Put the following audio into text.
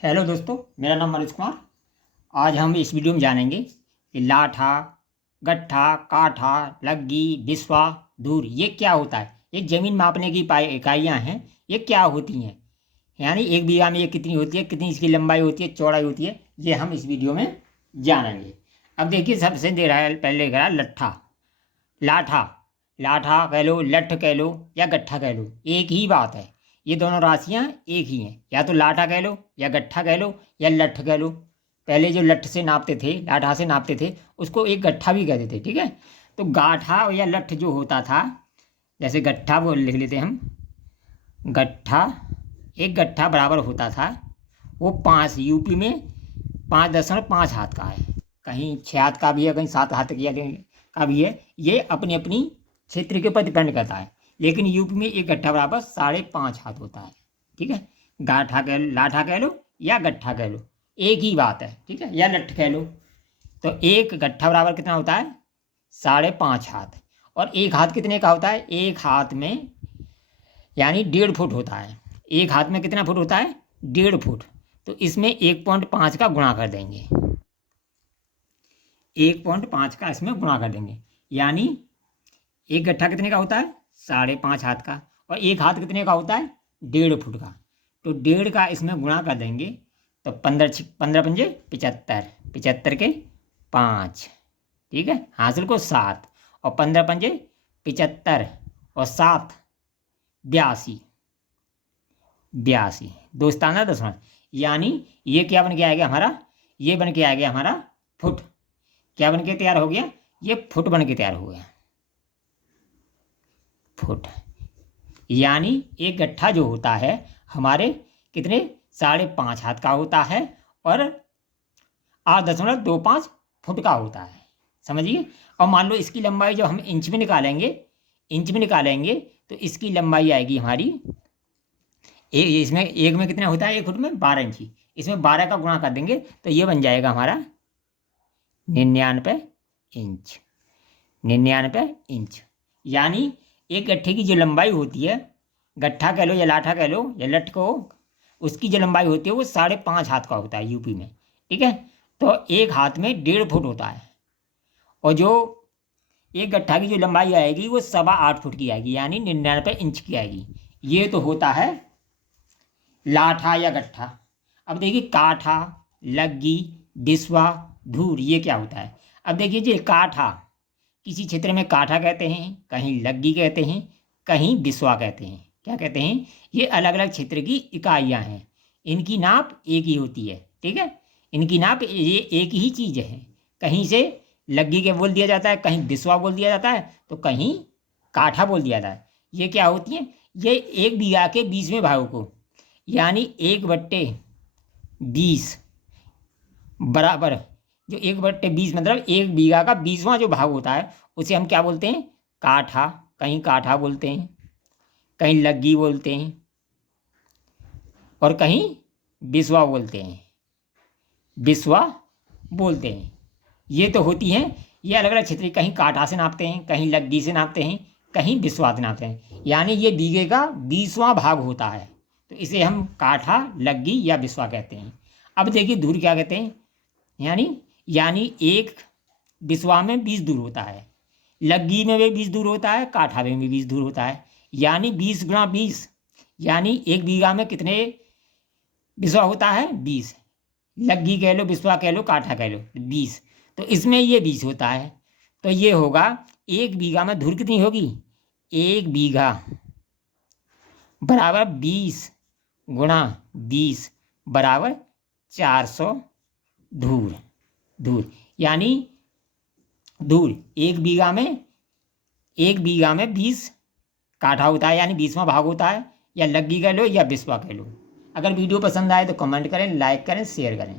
Hello दोस्तों, मेरा नाम मनोज कुमार। आज हम इस वीडियो में जानेंगे कि लाठा, गट्ठा, काठा, लग्गी, बिस्वा, धूर ये क्या होता है। ये ज़मीन मापने की इकाइयाँ हैं। ये क्या होती हैं, यानी एक बीघा में ये कितनी होती है, कितनी इसकी लंबाई होती है, चौड़ाई होती है, ये हम इस वीडियो में जानेंगे। अब देखिए, सबसे दे रहा है, पहले लिख रहा है लट्ठा, लाठा। लाठा कह लो, लठ कह लो या गट्ठा कह लो, एक ही बात है। ये दोनों राशियाँ एक ही हैं। या तो लाठा कह लो या गट्ठा कह लो या लठ कह लो। पहले जो लठ से नापते थे, लाठा से नापते थे, उसको एक गट्ठा भी कहते थे। ठीक है। तो गाठा या लठ जो होता था, जैसे गट्ठा वो लिख लेते हम, गट्ठा, एक गट्ठा बराबर होता था वो 5, यूपी में 5.5 हाथ का है। कहीं 6 हाथ का भी है, कहीं 7 हाथ का भी है। ये अपनी अपनी क्षेत्र के ऊपर डिपेंड करता है, लेकिन यूपी में एक गट्ठा बराबर 5.5 हाथ होता है। ठीक है। गाठा कह लो, लाठा कह लो या गट्ठा कह लो, एक ही बात है। ठीक है। या लठ कह लो। तो एक गट्ठा बराबर कितना होता है? 5.5 हाथ। और एक हाथ कितने का होता है? एक हाथ में यानी 1.5 फुट होता है। एक हाथ में कितना फुट होता है? 1.5 फुट। तो इसमें 1.5 का गुणा कर देंगे, 1.5 का इसमें गुणा कर देंगे, यानी एक गट्ठा कितने का होता है? 5.5 हाथ का। और एक हाथ कितने का होता है? 1.5 फुट का। तो 1.5 का इसमें गुणा कर देंगे, तो 15 पंजे 75, 75 के 5। ठीक है। हासिल को 7, और 15 पंजे 75 और 7 82, 82 दोस्ताना दशमलव। यानी ये क्या बन के आएगा हमारा? ये बन के आ गया हमारा फुट। क्या बन के तैयार हो गया? ये फुट बन के तैयार हो गया, फुट। यानी एक गट्ठा जो होता है हमारे कितने? 5.5 हाथ का होता है और 8.25 फुट का होता है। समझिए। और मान लो इसकी लंबाई जो हम इंच में निकालेंगे, इंच में निकालेंगे, तो इसकी लंबाई आएगी हमारी, इसमें एक में कितना होता है? एक फुट में 12 इंची। इसमें 12 का गुणा कर देंगे तो ये बन जाएगा हमारा 99 इंच, 99 इंच। यानी एक गट्ठे की जो लंबाई होती है, गट्ठा कह लो या लाठा कह लो या लठ को, उसकी जो लंबाई होती है वो 5.5 हाथ का होता है यूपी में। ठीक है। तो एक हाथ में 1.5 फुट होता है, और जो एक गट्ठा की जो लंबाई आएगी वो 8.25 फुट की आएगी, यानी 99 इंच की आएगी। ये तो होता है लाठा या गट्ठा। अब देखिए काठा, लग्गी, बिस्वा, धूर ये क्या होता है। अब देखिए जी, काठा किसी क्षेत्र में काठा कहते हैं, कहीं लग्गी कहते हैं, कहीं बिस्वा कहते हैं। क्या कहते हैं? ये अलग अलग क्षेत्र की इकाइयाँ हैं। इनकी नाप एक ही होती है। ठीक है। इनकी नाप ये एक ही चीज़ है। कहीं से लग्गी के बोल दिया जाता है, कहीं बिस्वा बोल दिया जाता है, तो कहीं काठा बोल दिया जाता है। ये क्या होती है? ये एक बीघा के 20वें भाग को, यानी 1/20 बराबर, जो 1/20 मतलब एक बीघा का 20वां जो भाग होता है, उसे हम क्या बोलते हैं? काठा। कहीं काठा बोलते हैं, कहीं लग्गी बोलते हैं, और कहीं बिस्वा बोलते हैं, बिस्वा बोलते हैं। ये तो होती हैं ये अलग अलग क्षेत्र, कहीं काठा से नापते हैं, कहीं लग्गी से नापते हैं, कहीं बिस्वा से नापते हैं। यानी ये बीघे का 20वां भाग होता है, तो इसे हम काठा, लग्गी या बिस्वा कहते हैं। अब देखिए धूर क्या कहते हैं। यानी एक बिस्वा में 20 दूर होता है, लग्गी में भी 20 दूर होता है, काठा में भी 20 दूर होता है। यानी 20 गुणा 20, यानी एक बीघा में कितने बिस्वा होता है? 20। लग्गी कह लो, बिस्वा कह लो, काठा कह लो, 20। तो इसमें ये 20 होता है। तो ये होगा, एक बीघा में धूर कितनी होगी? एक बीघा बराबर 20 गुणा 20 बराबर 400 धूर। धूर यानी धूर एक बीघा में 20 काठा होता है, यानी 20वां भाग होता है। या लग्गी कह लो या बिस्वा कह लो। अगर वीडियो पसंद आए तो कमेंट करें, लाइक करें, शेयर करें।